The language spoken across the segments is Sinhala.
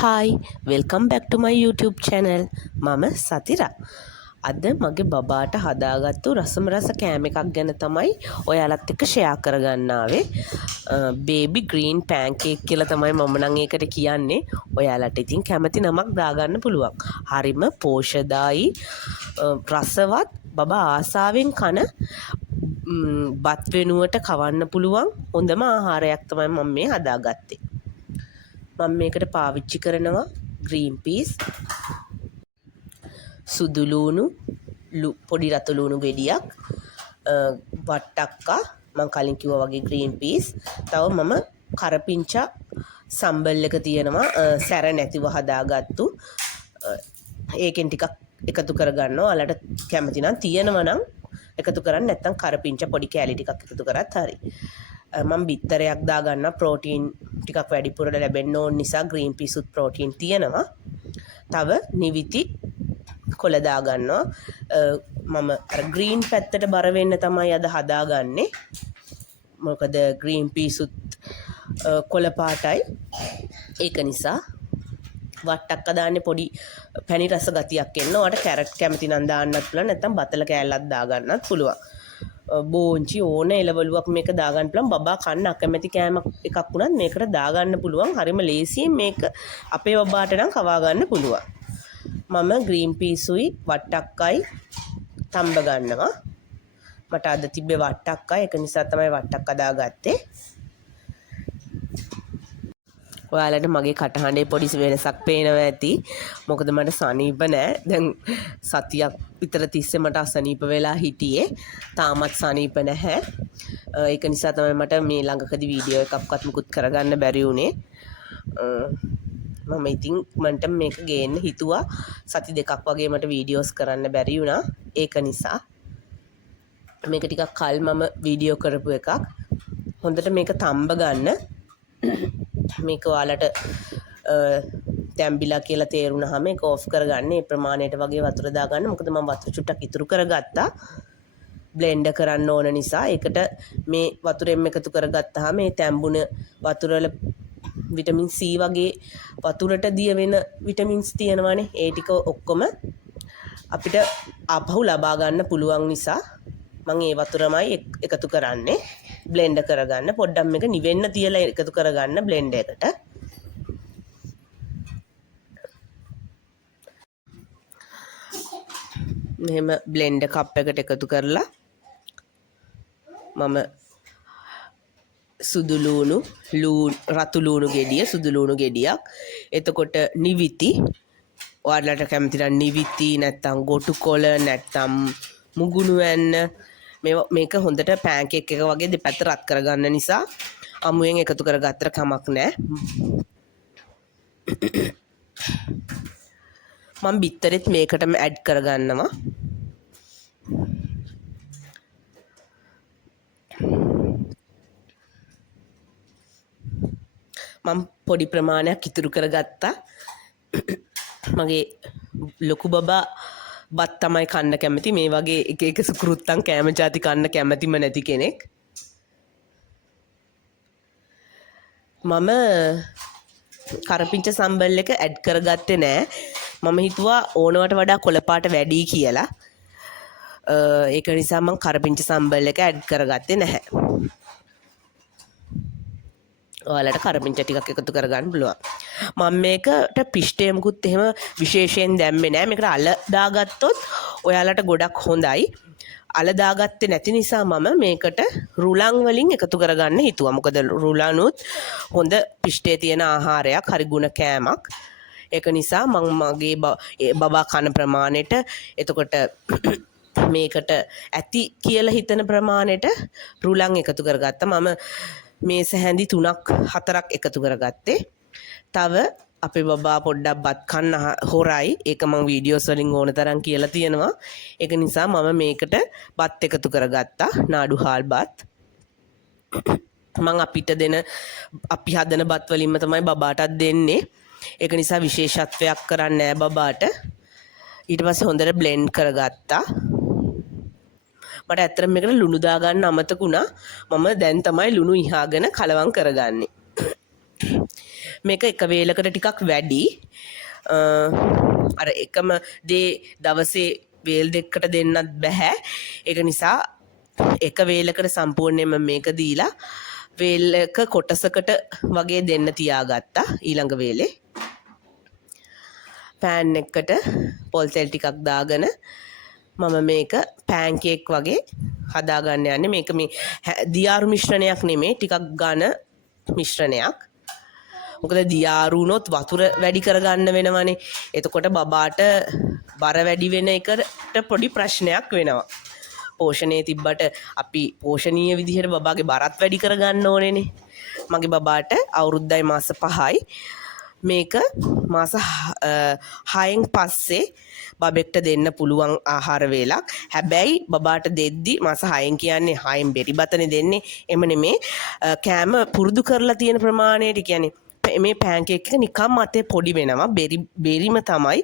Hi, welcome back to my YouTube channel. මම සතිරා. අද මගේ බබාට හදාගත්තු රසම රස කෑම එකක් ගැන තමයි ඔයාලත් එක්ක ෂෙයා කරගන්න ආවේ. බේබි ග්‍රීන් පැන්කේක් කියලා තමයි මම නම් ඒකට කියන්නේ. ඔයාලට ඉතින් කැමති නමක් දාගන්න පුළුවන්. හරිම පෝෂදායි රසවත් බබා ආසාවෙන් කන බත් වෙනුවට කවන්න පුළුවන් හොඳම ආහාරයක් තමයි මම මේ හදාගත්තේ. මම මේකට පාවිච්චි කරනවා ග්‍රීන් පීස්, සුදු ලූණු, පොඩි රතු ලූණු ගෙඩියක්, වට්ටක්කා, මම කලින් කිව්වා වගේ ග්‍රීන් පීස්. තව මම කරපිංචා සම්බල් එක තියෙනවා සැර නැතිව හදාගත්තු. ඒකෙන් ටිකක් එකතු කරගන්නවා. ඔයාලට කැමති නම් තියෙනවා නම් එකතු කරන්න, නැත්නම් කරපිංචා පොඩි කෑලි ටිකක් එකතු කරත් හරි. මම බිත්තරයක් දාගන්න ප්‍රෝටීන් ටිකක් වැඩිපුර ලැබෙන්න ඕන නිසා ග්‍රීන් පීස් උත් ප්‍රෝටීන් තියෙනවා. තව නිවිති කොළ දාගන්නවා. මම අර ග්‍රීන් පැත්තට බර වෙන්න තමයි අද හදාගන්නේ. මොකද ග්‍රීන් පීස් උත් කොළ පාටයි. ඒක නිසා වට්ටක්ක දාන්නේ පොඩි පැණි රස ගතියක් එන්න. ඔයාලට කැරට් කැමති නම් දාන්නත් පුළුවන්, නැත්නම් බතල කෑල්ලක් දාගන්නත් පුළුවන්. බෝංචි ඕන එළවලුවක් මේක දාගන්න පුළුවන්. බබා කන්න අකමැති කෑම එකක් වුණත් මේකට දාගන්න පුළුවන්. හරිම ලේසියෙන් මේක අපේ බබාට නම් කවා ගන්න පුළුවන්. මම ග්‍රීන් පීසුයි වට්ටක්කයි තම්බ ගන්නවා. මට අද තිබ්බේ වට්ටක්කයි, ඒක නිසා තමයි වට්ටක්ක දාගත්තේ. ඔයාලට මගේ කටහඬේ පොඩි වෙනසක් පේනවා ඇති. මොකද මට සනීප නෑ. දැන් සතියක් විතර තිස්සේ මට අසනීප වෙලා හිටියේ. තාමත් සනීප නැහැ. ඒක නිසා තමයි මට මේ ළඟකදී වීඩියෝ එකක්වත් මුකුත් කරගන්න බැරි වුණේ. මම ඉතින් මන්ට මේක ගේන්න හිතුවා. සති දෙකක් වගේ මට වීඩියෝස් කරන්න බැරි වුණා. ඒක නිසා මේක ටිකක් කල් මම වීඩියෝ කරපු එකක්. හොඳට මේක තම්බ ගන්න. මේක ඔයාලට තැම්බිලා කියලා තේරුණාම ඒක ඕෆ් කරගන්න. මේ ප්‍රමාණයට වගේ වතුර දාගන්න. මොකද මම වතුර චුට්ටක් ඉතුරු කරගත්තා. බ්ලෙන්ඩ් කරන්න ඕන නිසා. ඒකට මේ වතුරෙන් එකතු කරගත්තාම මේ තැම්බුන වතුර වල විටමින් C වගේ වතුරට දිය වෙන විටමින්ස් තියෙනවානේ. ඒ ටික ඔක්කොම අපිට ආපහු ලබා ගන්න පුළුවන් නිසා මම ඒ වතුරමයි එකතු කරන්නේ. බ්ලෙන්ඩ් කරගන්න. පොඩ්ඩක් මේක නිවෙන්න තියලා එකතු කරගන්න බ්ලෙන්ඩ් එකට. මෙහෙම බ්ලෙන්ඩ් කප් එකට එකතු කරලා මම සුදු ලූණු, රතු ලූණු ගෙඩිය, සුදු ලූණු ගෙඩියක්, එතකොට නිවිති, ඔයාලට කැමති නම් නිවිති, නැත්තම් ගොටු කොළ, නැත්තම් මුගුණු වැන්න, මේක හොඳට පෑන්කේක් එක වගේ දෙපැත්ත රත් කරගන්න නිසා අමුයෙන් එකතු කරගත්තට කමක් නැහැ. මම බිත්තරෙත් මේකටම ඇඩ් කරගන්නවා. මම පොඩි ප්‍රමාණයක් ඉතුරු කරගත්තා. මගේ ලොකු බබා බත් තමයි කන්න කැමති. මේ වගේ එක එක සුකුරුත්තන් කෑම ಜಾති කන්න කැමතිම නැති කෙනෙක්. මම කරපිංච සම්බල් එක ඇඩ් කරගත්තේ නෑ. මම හිතුවා ඕනවට වඩා කොළපාට වැඩි කියලා. ඒක නිසා මම කරපිංච සම්බල් එක ඇඩ් කරගත්තේ නැහැ. ඔයාලට කරපිංච ටිකක් එකතු කරගන්න පුළුවන්. මම මේකට පිෂ්ඨය මුකුත් එහෙම විශේෂයෙන් දැම්මේ නැහැ. මේකට අල දාගත්තොත් ඔයාලට ගොඩක් හොඳයි. අල දාගත්තේ නැති නිසා මම මේකට රුලන් වලින් එකතු කරගන්න හිතුවා. මොකද රුලනුත් හොඳ පිෂ්ඨය තියෙන ආහාරයක්, හරි ගුණ කෑමක්. ඒක නිසා මම මගේ බබා කන ප්‍රමාණයට, එතකොට මේකට ඇති කියලා හිතන ප්‍රමාණයට රුලන් එකතු කරගත්තා. මම මේ සැහැඳි 3ක් 4ක් එකතු කරගත්තේ. තව අපේ බබා පොඩ්ඩක් බත් කන්න හොරයි. ඒක මම වීඩියෝස් වලින් ඕන තරම් කියලා තියෙනවා. ඒක නිසා මම මේකට බත් එකතු කරගත්තා. නාඩු හාල් බත්. මම අපි හදන බත් වලින්ම තමයි බබාටත් දෙන්නේ. ඒක නිසා විශේෂත්වයක් කරන්නේ නැහැ බබාට. ඊට පස්සේ හොඳට බ්ලෙන්ඩ් කරගත්තා. මට ඇත්තටම මේකට ලුණු දාගන්න අමතක වුණා. මම දැන් තමයි ලුණු ඉහාගෙන කලවම් කරගන්නේ. මේක එක වේලකට ටිකක් වැඩි. අර එකම දේ දවසේ වේල් දෙකකට දෙන්නත් බෑ. ඒක නිසා එක වේලකට සම්පූර්ණයෙන්ම මේක දීලා වේලක කොටසකට වගේ දෙන්න තියාගත්තා. ඊළඟ වේලේ පෑන් එකකට පොල් තෙල් ටිකක් දාගෙන මම මේක පෑන්කේක් වගේ හදාගන්න යන්නේ. මේක මේ දියාරු මිශ්‍රණයක් නෙමේ, ටිකක් ඝන මිශ්‍රණයක්. මොකද දියාරු වුණොත් වතුර වැඩි කරගන්න වෙනවනේ. එතකොට බබාට බර වැඩි වෙන එකට පොඩි ප්‍රශ්නයක් වෙනවා. පෝෂණයේ තිබ්බට අපි පෝෂණීය විදිහට බබාගේ බරත් වැඩි කරගන්න ඕනේනේ. මගේ බබාට අවුරුද්දයි මාස 5යි. මේක මාස 6න් පස්සේ බබෙක්ට දෙන්න පුළුවන් ආහාර වේලක්. හැබැයි බබාට දෙද්දි මාස 6න් කියන්නේ 6න් බෙරි බතනේ දෙන්නේ. එම නෙමේ කෑම පුරුදු කරලා තියෙන ප්‍රමාණයට කියන්නේ මේ පෑන්කේක් එක නිකම් අතේ පොඩි වෙනවා. බෙරිම තමයි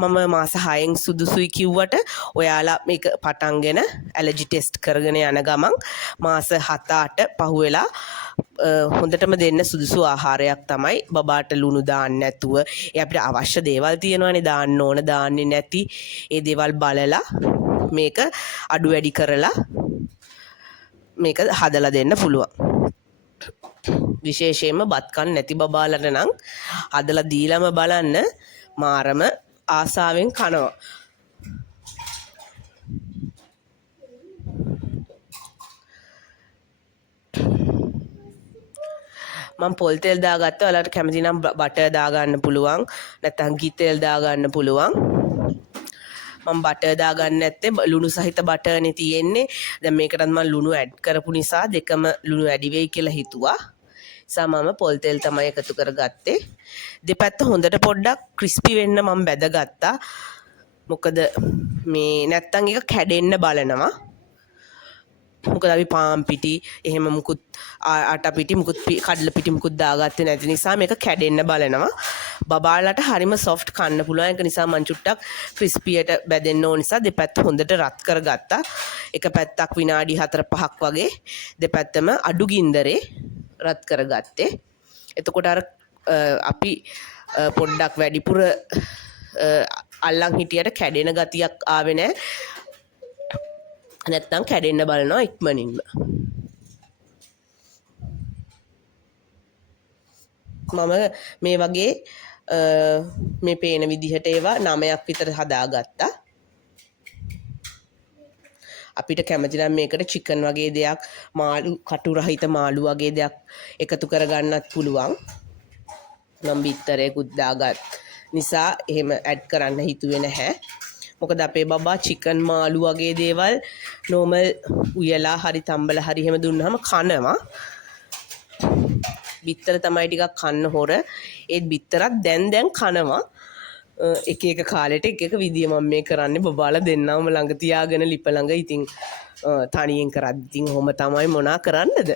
මම මාස 6න් සුදුසුයි කිව්වට ඔයාලා මේක පටන්ගෙන ඇලර්ජි ටෙස්ට් කරගෙන යන ගමන් මාස 7-8 පහුවෙලා හොඳටම දෙන්න සුදුසු ආහාරයක් තමයි. බබාට ලුණු දාන්න නැතුව අපිට අවශ්‍ය දේවල් තියෙනවානේ දාන්න ඕන දාන්නේ නැති ඒ දේවල් බලලා මේක අඩු වැඩි කරලා මේක හදලා දෙන්න පුළුවන්. විශේෂයෙන්ම බත් කන්න නැති බබාලට නම් හදලා දීලම බලන්න මාරම ආසාවෙන් කනවා. මම පොල් තෙල් දාගත්තා. ඔයාලට කැමති නම් බටර් දාගන්න පුළුවන්. නැත්නම් ගී තෙල් දාගන්න පුළුවන්. මම බටර් දාගන්න නැත්තේ ලුණු සහිත බටර්නේ තියෙන්නේ. දැන් මේකටත් මම ලුණු ඇඩ් කරපු නිසා දෙකම ලුණු වැඩි වෙයි කියලා හිතුවා. මම පොල් තෙල් තමයි එකතු කරගත්තේ. දෙපැත්ත හොඳට පොඩ්ඩක් ක්‍රිස්පි වෙන්න මම බැදගත්තා. මොකද මේ නැත්තම් එක කැඩෙන්න බලනවා. මොකද අපි පාන් පිටි එහෙම මුකුත් ආට පිටි මුකුත් කඩල පිටි මුකුත් දාගත්තේ නැති නිසා මේක කැඩෙන්න බලනවා. බබාලට හරිම සොෆ්ට් කන්න පුළුවන්. ඒක නිසා මං චුට්ටක් ක්‍රිස්පියට බැදෙන්න ඕන නිසා දෙපැත්ත හොඳට රත් කරගත්තා. එක පැත්තක් විනාඩි 4-5ක් වගේ දෙපැත්තම අඩු ගින්දරේ රත් කරගත්තේ. එතකොට අර අපි පොඩ්ඩක් වැඩිපුර අල්ලන් හිටියට කැඩෙන ගතියක් ආවේ නැහැ. නැත්තම් කැඩෙන්න බලනවා ඉක්මනින්ම. මම මේ වගේ මේ පේන විදිහට ඒවා 9ක් විතර හදාගත්තා. අපිට කැමති නම් මේකට චිකන් වගේ දෙයක්, මාළු කටු රහිත මාළු වගේ දෙයක් එකතු කරගන්නත් පුළුවන්. මම බිත්තරයකුත් දාගත් නිසා එහෙම ඇඩ් කරන්න හිතුවේ නැහැ. මොකද අපේ බබා චිකන් මාළු වගේ දේවල් නෝමල් උයලා හරි තම්බලා හරි එහෙම දුන්නාම කනවා. බිත්තර තමයි ටිකක් කන්න හොර. ඒත් බිත්තරත් දැන් කනවා. එක එක කාලෙට එක එක විදිය මම මේ කරන්නේ. බබාලා දෙන්නවම ළඟ තියාගෙන ලිප ළඟ. ඉතින් තනියෙන් කරද්දි ඉතින් ඔහොම තමයි මොනා කරන්නද?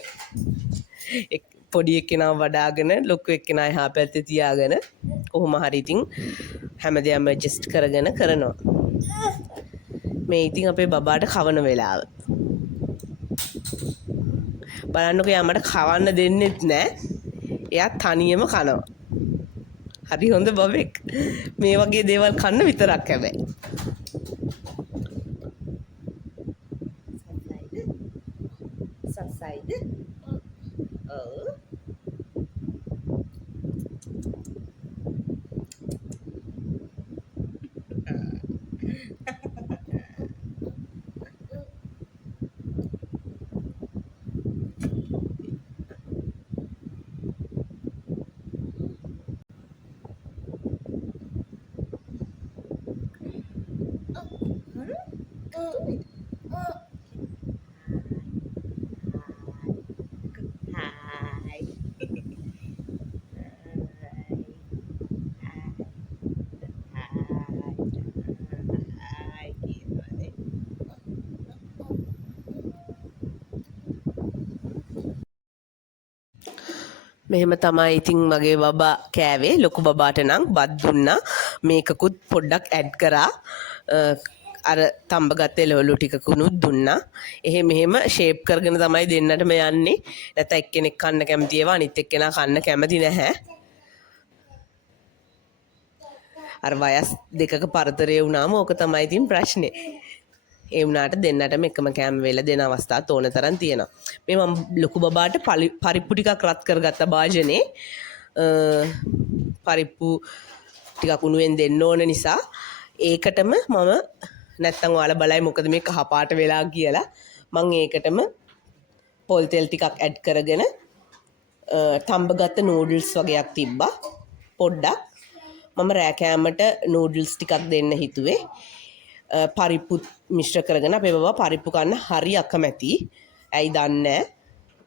පොඩි එක්කෙනා වඩාගෙන ලොකු එක්කෙනා එහා පැත්තේ තියාගෙන කොහොම හරි ඉතින් හැමදේම ඇඩ්ජස්ට් කරගෙන කරනවා. මේ ඉතින් අපේ බබාට කවන වෙලාව. බලන්නකෝ යා මට කවන්න දෙන්නෙත් නෑ. එයා තනියම කනවා. හරි හොඳ බබෙක්. මේ වගේ දේවල් කන්න විතරක් හැබැයි. සබ්සයිඩ්. ඔව්. මෙහෙම තමයි ඉතින් මගේ බබා කෑවේ. ලොකු බබාට නම් බත් දුන්නා. මේකකුත් පොඩ්ඩක් ඇඩ් කරා. අර තඹගත් එළවලු ටිකකුණුත් දුන්නා. මෙහෙම ෂේප් කරගෙන තමයි දෙන්නටම යන්නේ. නැත්නම් එක්කෙනෙක් කන්න කැමති ඒවා අනිත් එක්කෙනා කන්න කැමති නැහැ. අර වයස් දෙකක පරතරය වුණාම ඕක තමයි ඉතින් ප්‍රශ්නේ. ඒ වුණාට දෙන්නටම එකම කෑම වේල දෙන අවස්ථාත් ඕන තරම් තියෙනවා. මේ මම ලොකු බබාට පරිප්පු ටිකක් රත් කරගත්ත භාජනේ. පරිප්පු ටිකක් උණුවෙන් දෙන්න ඕන නිසා ඒකටම මම නැත්තම් ඔයාලා බලයි මොකද මේ කහ පාට වෙලා කියලා මම ඒකටම පොල් තෙල් ටිකක් ඇඩ් කරගෙන තඹගත්ත නූඩල්ස් වගේක් තිබ්බා. පොඩ්ඩක් මම රෑ කෑමට නූඩල්ස් ටිකක් දෙන්න හිතුවේ. පරිප්පු මිශ්‍ර කරගෙන අපේ බබා පරිප්පු කන්න හරි අකමැති. ඇයි දන්නේ නැහැ.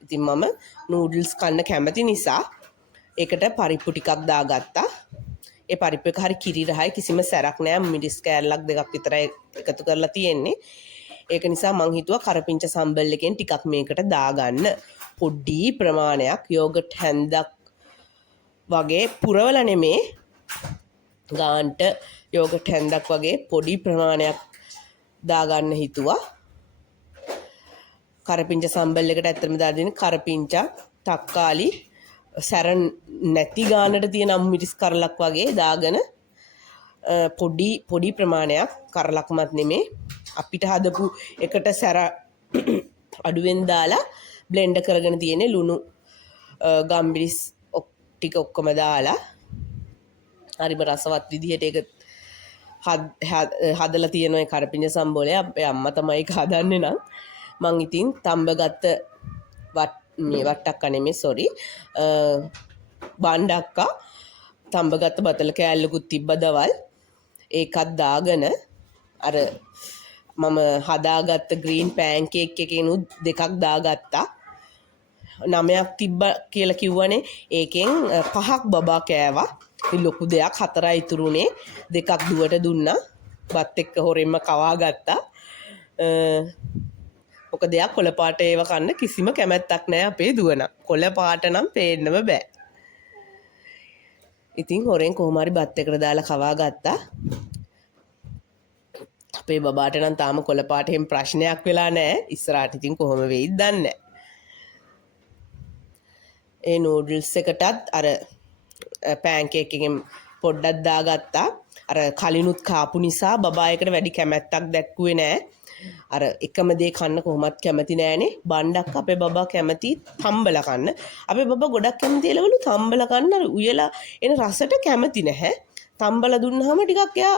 ඉතින් මම නූඩල්ස් කන්න කැමති නිසා ඒකට පරිප්පු ටිකක් දාගත්තා. ඒ පරිප්පු එක හරි කිරි රහයි කිසිම සැරක් නෑ. මිරිස් කෑල්ලක් දෙකක් විතරයි එකතු කරලා තියෙන්නේ. ඒක නිසා මං හිතුවා කරපිංච සම්බල් එකෙන් ටිකක් මේකට දාගන්න. පොඩි ප්‍රමාණයක් යෝගට් හැන්දක් වගේ පුරවලා නෙමේ. ගාන්ට යෝගට් හැන්දක් වගේ පොඩි ප්‍රමාණයක් දාගන්න හිතුවා. කරපිංච සම්බල් එකට ඇත්තටම දාලා දෙන්නේ කරපිංචා, තක්කාලි, සැර නැති ගානට තියෙන මිරිස් කරලක් වගේ දාගෙන පොඩි ප්‍රමාණයක් කරලක්මත් නෙමේ අපිට හදපු එකට සැර අඩුවෙන් දාලා බ්ලෙන්ඩ් කරගෙන තියෙන්නේ ලුණු ගම්මිරිස් ටික ඔක්කොම දාලා හරිම රසවත් විදිහට ඒක හදලා තියෙන ඒ කරපිංච සම්බෝලය අපේ අම්මා තමයි ඒක හදන්නේ නම් මං ඉතින් තඹගත්ත වට්ටක්ක නෙමේ සොරි බණ්ඩක්කා තඹගත්ත බතල කෑල්ලකුත් තිබ්බ දවල් ඒකත් දාගෙන අර මම හදාගත්ත ග්‍රීන් පෑන්කේක් එකෙනුත් දෙකක් දාගත්තා. 9ක් තිබ්බ කියලා කිව්වනේ. ඒකෙන් 5ක් බබා කෑවා. ලොකු දෙයක් 4යි ඉතුරුනේ. 2ක් දුවට දුන්නා. බත් එක්ක හොරෙන්ම කවා ගත්තා. මොකද එයා කොළ පාට ඒව කන්න කිසිම කැමැත්තක් නැහැ අපේ දුවන. කොළ පාට නම් පේන්නම බෑ. ඉතින් හොරෙන් කොහොම හරි බත් එකට දාලා කවා ගත්තා. අපේ බබාට නම් තාම කොළ පාටෙන් ප්‍රශ්නයක් වෙලා නැහැ. ඉස්සරහට ඉතින් කොහොම වෙයිද දන්නේ නැහැ. ඒ නූඩල්ස් එකටත් අර පෑන්කේක් එකෙන් පොඩ්ඩක් දාගත්තා. අර කලිනුත් කාපු නිසා බබා එකට වැඩි කැමැත්තක් දැක්ුවේ නැහැ. අර එකම දේ කන්න කොහොමත් කැමති නෑනේ. බණ්ඩක් අපේ බබා කැමති තම්බල කන්න. අපේ බබා ගොඩක් කැමති එළවලු තම්බල කන්න. අර උයලා එන රසට කැමති නැහැ. තම්බල දුන්නාම ටිකක් එයා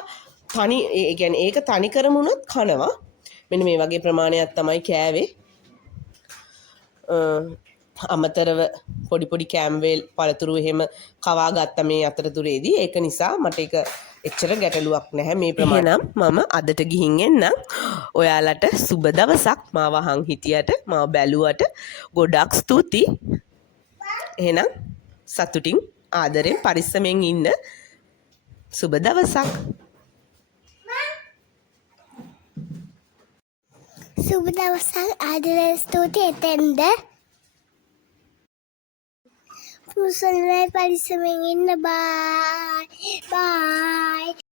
තනි ඒ කියන්නේ ඒක තනි කරම උනත් කනවා. මෙන්න මේ වගේ ප්‍රමාණයක් තමයි කෑවේ. අමතරව පොඩි කෑම්වේල් පළතුරු එහෙම කවා ගත්ත මේ අතරතුරේදී. ඒක නිසා මට ඒක එච්චර ගැටලුවක් නැහැ මේ ප්‍රමාණය. එහෙනම් මම අදට ගිහින් එන්නම්. ඔයාලට සුබ දවසක්. මාව අහන් හිටියට, මාව බැලුවට ගොඩක් ස්තුතියි. එහෙනම් සතුටින් ආදරෙන් පරිස්සමෙන් ඉන්න. සුබ දවසක්. සුබ දවසක්. ආදරෙන් ස්තුතියි. එතෙන්ද පුසල්වයි පරිස්සමෙන් ඉන්න. බයි බයි.